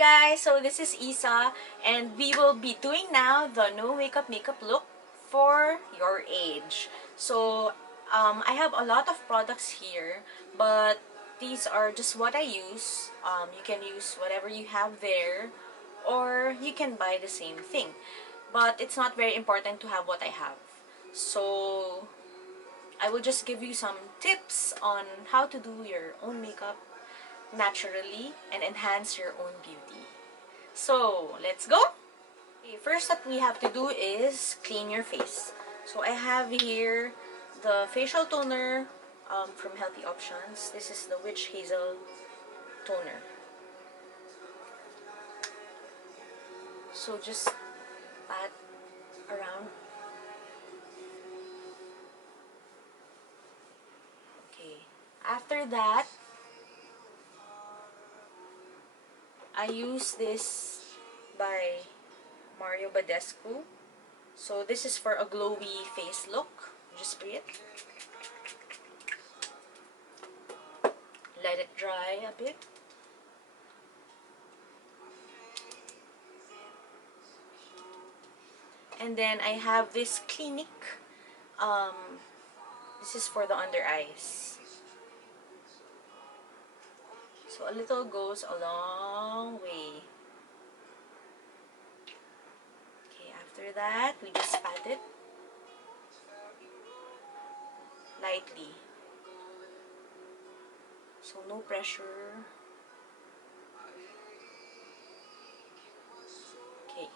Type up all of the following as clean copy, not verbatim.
guys, so this is Issa and we will be doing now the no makeup look for your age. So I have a lot of products here, but these are just what I use. You can use whatever you have there, or you can buy the same thing, but it's not very important to have what I have. So I will just give you some tips on how to do your own makeup naturally and enhance your own beauty. So let's go. Okay, first that we have to do is clean your face. So I have here the facial toner from Healthy Options. This is the Witch Hazel toner. So just pat around. Okay, after that I use this by Badescu. So this is for a glowy face look. Just spray it. Let it dry a bit. And then I have this Clinique. This is for the under eyes. So a little goes a long way. Okay, after that, we just pat it lightly. So no pressure. Okay.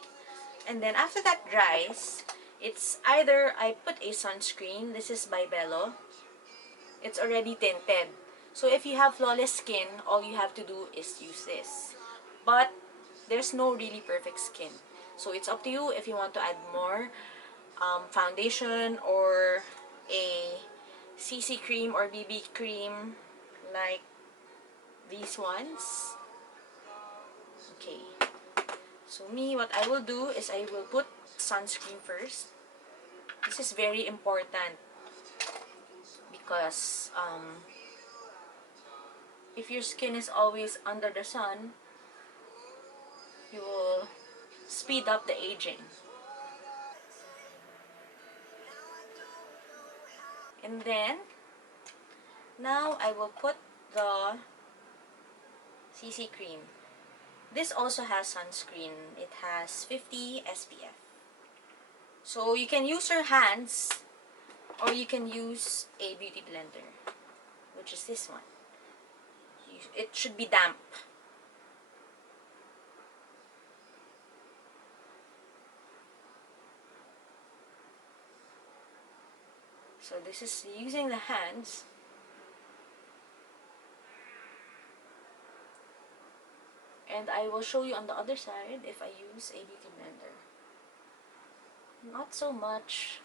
And then after that dries, it's either I put a sunscreen. This is by Belo. It's already tinted. So if you have flawless skin, all you have to do is use this. But there's no really perfect skin. So it's up to you if you want to add more foundation or a CC cream or BB cream like these ones. Okay. So me, what I will do is I will put sunscreen first. This is very important because if your skin is always under the sun, you will speed up the aging. And then, now I will put the CC cream. This also has sunscreen. It has 50 SPF. So you can use your hands or you can use a beauty blender, which is this one. It should be damp. So this is using the hands. And I will show you on the other side if I use a beauty blender. Not so much.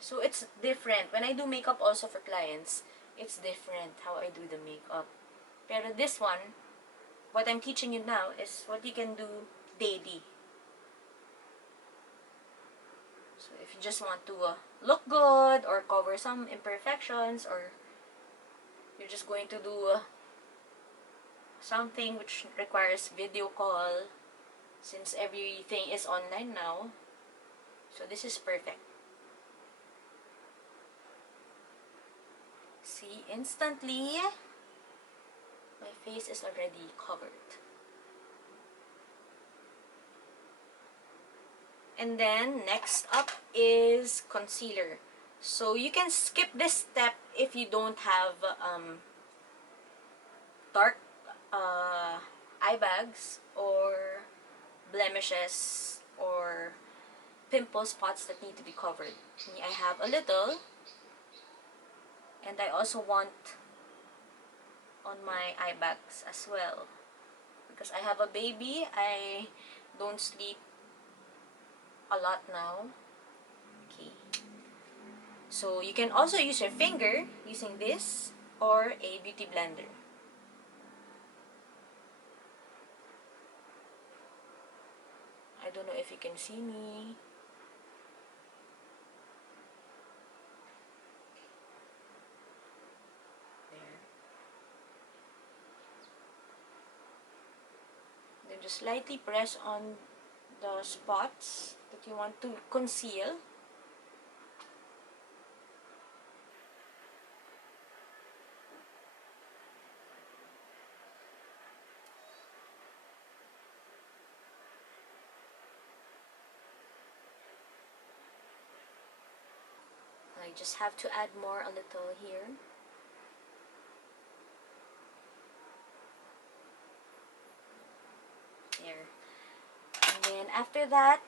So it's different. When I do makeup also for clients, it's different how I do the makeup. Pero this one, what I'm teaching you now is what you can do daily. So if you just want to look good or cover some imperfections, or you're just going to do something which requires video call, since everything is online now, so this is perfect. See, instantly, my face is already covered. And then, next up is concealer. So, you can skip this step if you don't have dark eye bags or blemishes or pimple spots that need to be covered. Me, I have a little. And I also want on my eye bags as well. Because I have a baby, I don't sleep a lot now. Okay. So you can also use your finger using this or a beauty blender. I don't know if you can see me. just lightly press on the spots that you want to conceal. I just have to add more a little here. There. And then after that,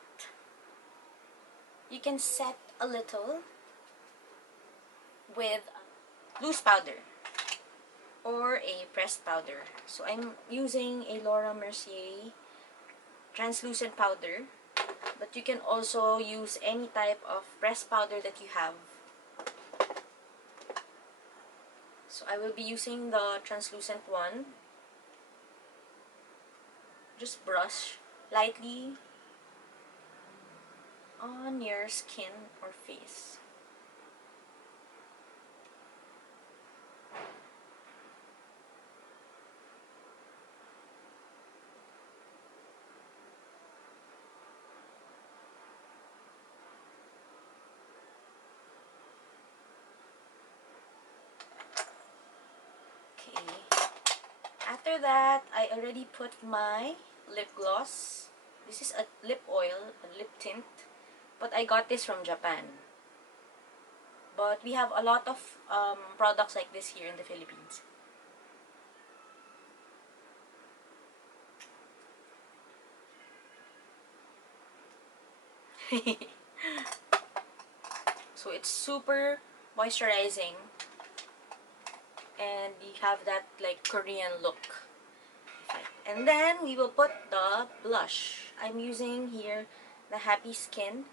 you can set a little with loose powder or a pressed powder. So I'm using a Laura Mercier translucent powder, but you can also use any type of pressed powder that you have. So I will be using the translucent one. Just brush lightly on your skin or face. After that, I already put my lip gloss. This is a lip oil, a lip tint, but I got this from Japan. But we have a lot of products like this here in the Philippines. So it's super moisturizing, and you have that like Korean look. And then we will put the blush. I'm using here the Happy Skin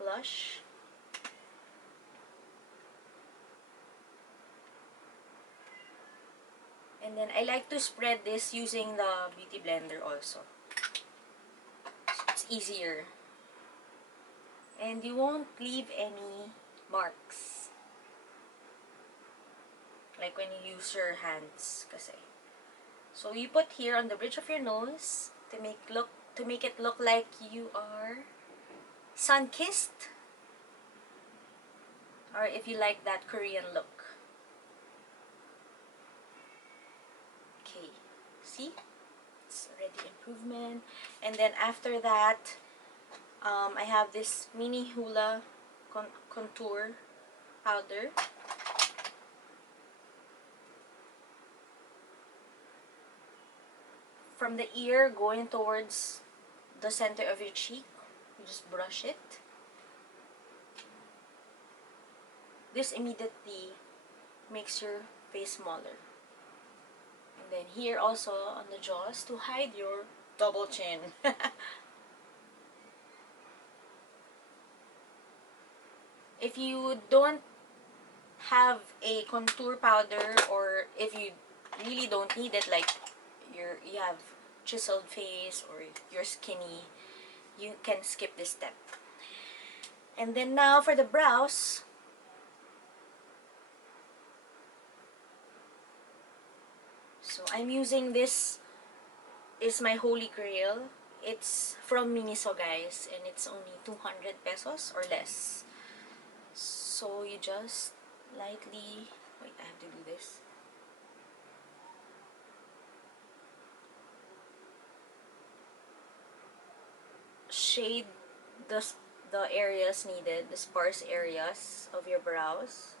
blush. And then I like to spread this using the beauty blender also. So it's easier. And you won't leave any marks. Like when you use your hands kasi. So you put here on the bridge of your nose to make it look like you are sun-kissed, or if you like that Korean look. Okay, see? It's already improvement. And then after that, I have this mini Hoola contour powder. From the ear going towards the center of your cheek, you just brush it. This immediately makes your face smaller. And then here also on the jaws to hide your double chin. If you don't have a contour powder, or if you really don't need it, like you have chiseled face or you're skinny, you can skip this step. And then now for the brows, so I'm using this, is my holy grail. It's from Miniso, guys, and it's only 200 pesos or less. So you just lightly, wait, I have to do this. Shade the areas needed, the sparse areas of your brows.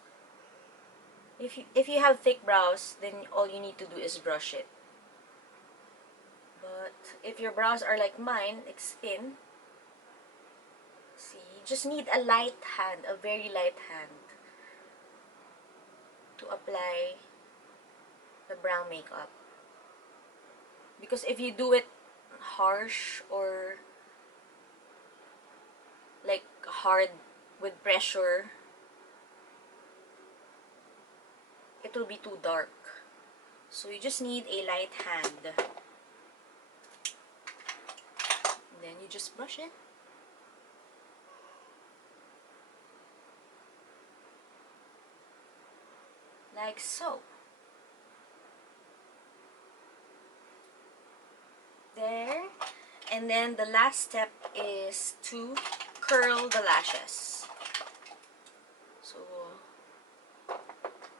If you have thick brows, then all you need to do is brush it. But if your brows are like mine, it's thin, see, you just need a light hand, a very light hand, to apply the brow makeup. Because if you do it harsh or like hard with pressure, it will be too dark. So you just need a light hand. And then you just brush it. Like so. There. And then the last step is to curl the lashes. So,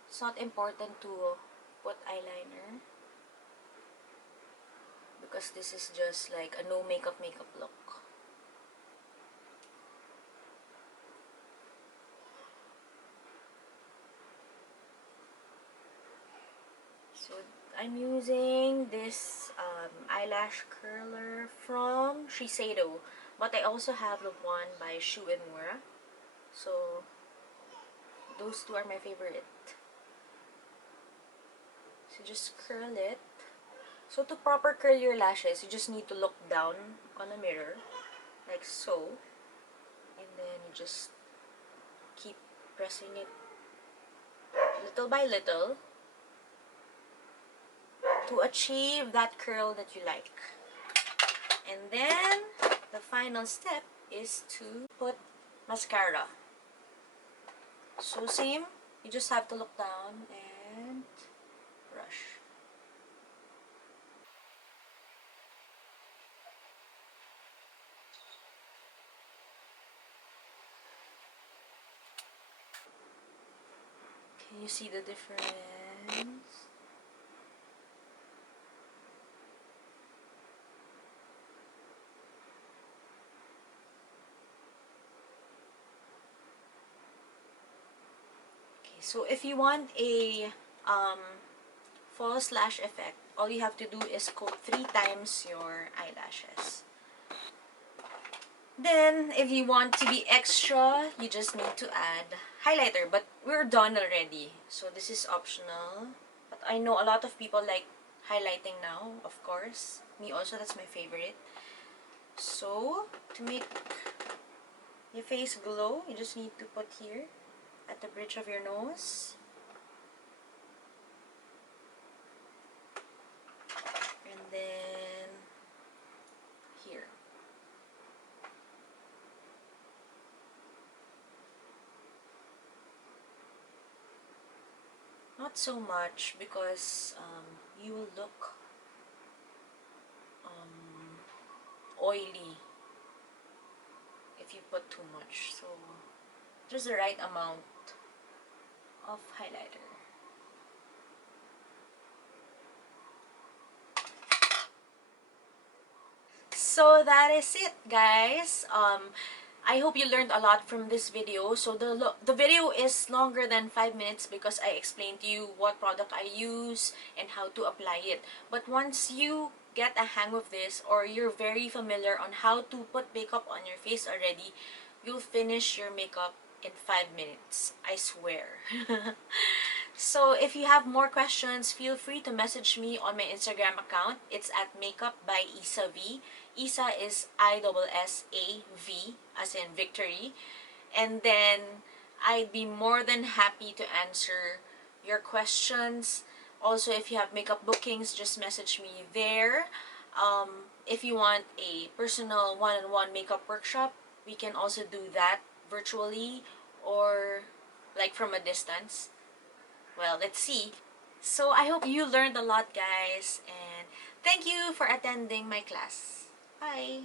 it's not important to put eyeliner because this is just like a no makeup look. So I'm using this eyelash curler from Shiseido, but I also have the one by Shu and Mura. So those two are my favorite. So just curl it. So to proper curl your lashes, you just need to look down on a mirror, like so. And then you just keep pressing it little by little to achieve that curl that you like. And then the final step is to put mascara. So same, you just have to look down and brush. Can you see the difference? So if you want a false lash effect, all you have to do is coat 3 times your eyelashes. Then, if you want to be extra, you just need to add highlighter. But we're done already, so this is optional. But I know a lot of people like highlighting now, of course. Me also, that's my favorite. So, to make your face glow, you just need to put here at the bridge of your nose. And then here. Not so much because you will look oily if you put too much. So just the right amount of highlighter. So that is it, guys. I hope you learned a lot from this video. So the video is longer than 5 minutes because I explained to you what product I use and how to apply it. But once you get a hang of this, or you're very familiar on how to put makeup on your face already, you'll finish your makeup in 5 minutes. I swear. So if you have more questions, feel free to message me on my Instagram account. It's at Makeup by Issa V. Issa is ISSAV, as in victory. And then I'd be more than happy to answer your questions. Also, if you have makeup bookings, just message me there. If you want a personal one-on-one makeup workshop, we can also do that virtually or like from a distance. Well, let's see. So I hope you learned a lot, guys, and thank you for attending my class. Bye!